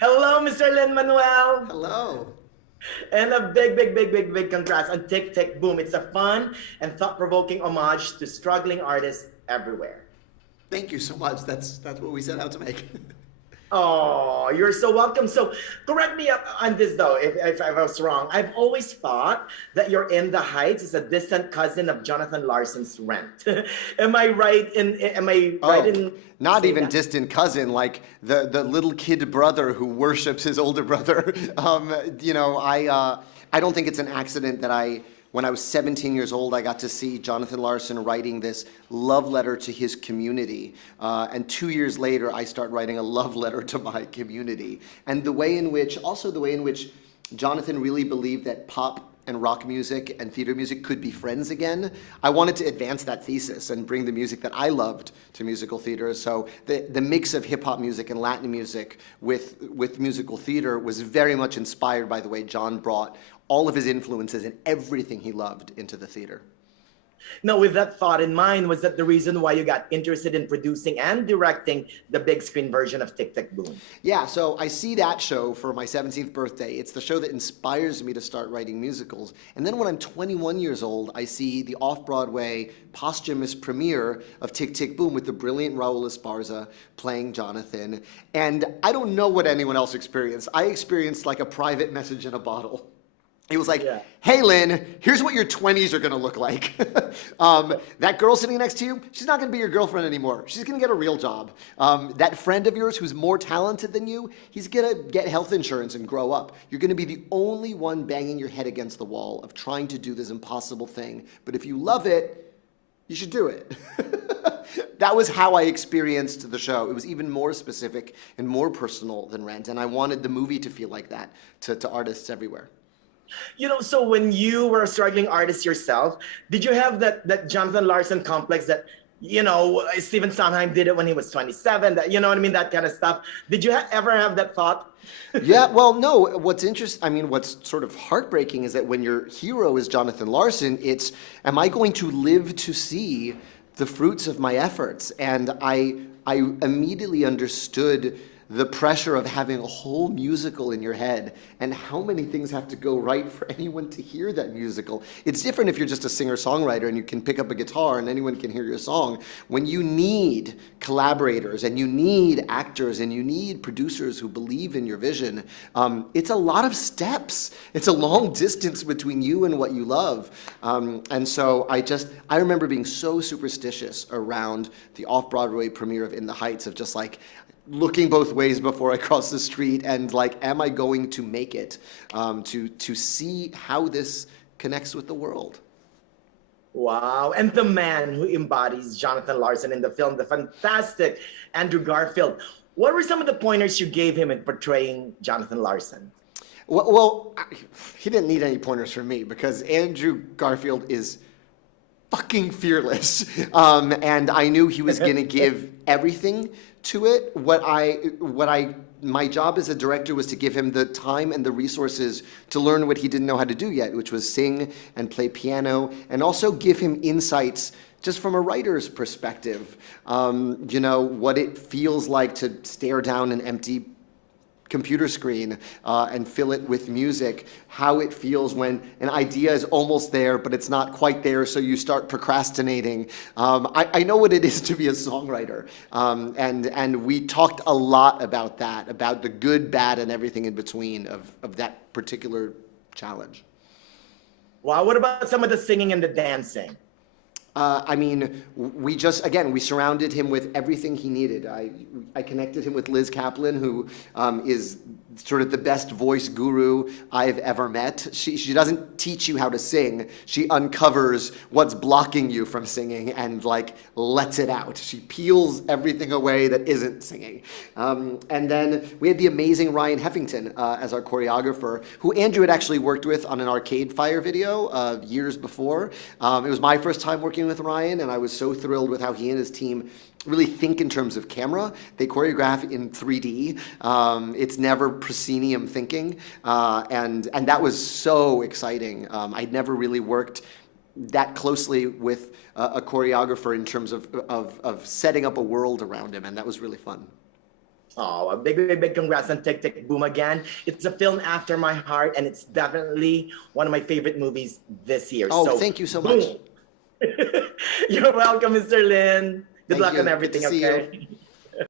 Hello, Mr. Lin-Manuel. Hello. And a big congrats on Tick Tick Boom. It's a fun and thought-provoking homage to struggling artists everywhere. Thank you so much. That's what we set out to make. Oh, you're so welcome. So, correct me on this though, if I was wrong. I've always thought that You're in the Heights is a distant cousin of Jonathan Larson's Rent. Am I right Oh, in not saying even that? distant cousin, like the little kid brother who worships his older brother. I don't think it's an accident that when I was 17 years old, I got to see Jonathan Larson writing this love letter to his community. And 2 years later, I start writing a love letter to my community. And also the way in which Jonathan really believed that pop and rock music and theater music could be friends again. I wanted to advance that thesis and bring the music that I loved to musical theater. So the mix of hip hop music and Latin music with musical theater was very much inspired by the way John brought all of his influences and everything he loved into the theater. Now, with that thought in mind, was that the reason why you got interested in producing and directing the big screen version of Tick Tick Boom? Yeah, so I see that show for my 17th birthday. It's the show that inspires me to start writing musicals. And then when I'm 21 years old, I see the off-Broadway posthumous premiere of Tick Tick Boom with the brilliant Raul Esparza playing Jonathan. And I don't know what anyone else experienced. I experienced like a private message in a bottle. He was like, Yeah. hey, Lynn, here's what your 20s are going to look like. That girl sitting next to you, she's not going to be your girlfriend anymore. She's going to get a real job. That friend of yours who's more talented than you, he's going to get health insurance and grow up. You're going to be the only one banging your head against the wall of trying to do this impossible thing. But if you love it, you should do it. That was how I experienced the show. It was even more specific and more personal than Rent. And I wanted the movie to feel like that to artists everywhere. So when you were a struggling artist yourself, did you have that Jonathan Larson complex that, Stephen Sondheim did it when he was 27, that, you know what I mean, that kind of stuff? Did you ever have that thought? Yeah, well, no, what's sort of heartbreaking is that when your hero is Jonathan Larson, it's, am I going to live to see the fruits of my efforts? And I immediately understood the pressure of having a whole musical in your head and how many things have to go right for anyone to hear that musical. It's different if you're just a singer-songwriter and you can pick up a guitar and anyone can hear your song. When you need collaborators and you need actors and you need producers who believe in your vision, it's a lot of steps. It's a long distance between you and what you love. And so I remember being so superstitious around the off-Broadway premiere of In the Heights of just like, looking both ways before I cross the street and like, am I going to make it to see how this connects with the world? Wow. And the man who embodies Jonathan Larson in the film, the fantastic Andrew Garfield. What were some of the pointers you gave him in portraying Jonathan Larson? Well, he didn't need any pointers from me because Andrew Garfield is fucking fearless. And I knew he was going to give everything to it. My job as a director was to give him the time and the resources to learn what he didn't know how to do yet, which was sing and play piano, and also give him insights just from a writer's perspective. What it feels like to stare down an empty computer screen and fill it with music, how it feels when an idea is almost there, but it's not quite there, so you start procrastinating. I know what it is to be a songwriter, and we talked a lot about that, about the good, bad, and everything in between of that particular challenge. Wow. What about some of the singing and the dancing? We surrounded him with everything he needed. I connected him with Liz Kaplan, who is sort of the best voice guru I've ever met. She doesn't teach you how to sing. She uncovers what's blocking you from singing and like lets it out. She peels everything away that isn't singing. And then we had the amazing Ryan Heffington as our choreographer, who Andrew had actually worked with on an Arcade Fire video years before. It was my first time working with Ryan, and I was so thrilled with how he and his team really think in terms of camera. They choreograph in 3D. It's never proscenium thinking, and that was so exciting. I'd never really worked that closely with a choreographer in terms of setting up a world around him, and that was really fun. Oh, a big, big, big congrats on Tick Tick Boom again. It's a film after my heart, and it's definitely one of my favorite movies this year. Oh, So, thank you so boom. much. You're welcome, Mr. Lin. Good Thank luck you. on Good to everything, see you. okay?